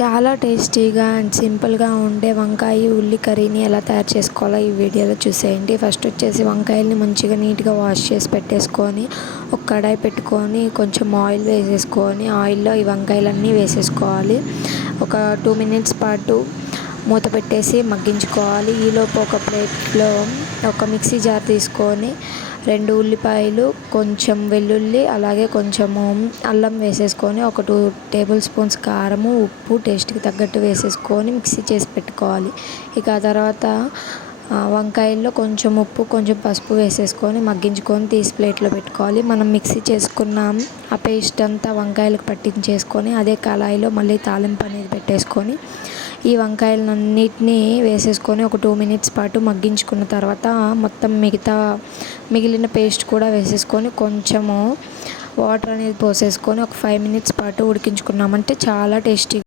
చాలా టేస్టీగా అండ్ సింపుల్గా ఉండే వంకాయ ఉల్లి కర్రీని ఎలా తయారు చేసుకోవాలో ఈ వీడియోలో చూసేయండి. ఫస్ట్ వచ్చేసి వంకాయల్ని మంచిగా నీట్గా వాష్ చేసి పెట్టేసుకొని ఒక కడాయి పెట్టుకొని కొంచెం ఆయిల్ వేసేసుకొని ఆయిల్లో ఈ వంకాయలన్నీ వేసేసుకోవాలి. ఒక 2 మినిట్స్ పాటు మూత పెట్టేసి మగ్గించుకోవాలి. ఈలోపు ఒక ప్లేట్లో ఒక మిక్సీ జార్ తీసుకొని 2 ఉల్లిపాయలు, కొంచెం వెల్లుల్లి, అలాగే కొంచెము అల్లం వేసేసుకొని ఒక 2 టేబుల్ స్పూన్స్ కారము, ఉప్పు టేస్ట్కి తగ్గట్టు వేసేసుకొని మిక్సీ చేసి పెట్టుకోవాలి. ఇక ఆ తర్వాత వంకాయల్లో కొంచెం ఉప్పు, కొంచెం పసుపు వేసేసుకొని మగ్గించుకొని తీసి ప్లేట్లో పెట్టుకోవాలి. మనం మిక్సీ చేసుకున్నాం ఆ పేస్ట్ అంతా వంకాయలకు పట్టించేసుకొని అదే కళాయిలో మళ్ళీ తాలింపు అనేది పెట్టేసుకొని ఈ వంకాయలన్నిటినీ వేసేసుకొని ఒక 2 మినిట్స్ పాటు మగ్గించుకున్న తర్వాత మొత్తం మిగిలిన పేస్ట్ కూడా వేసేసుకొని కొంచెము వాటర్ అనేది పోసేసుకొని ఒక 5 మినిట్స్ పాటు ఉడికించుకున్నామంటే చాలా టేస్టీ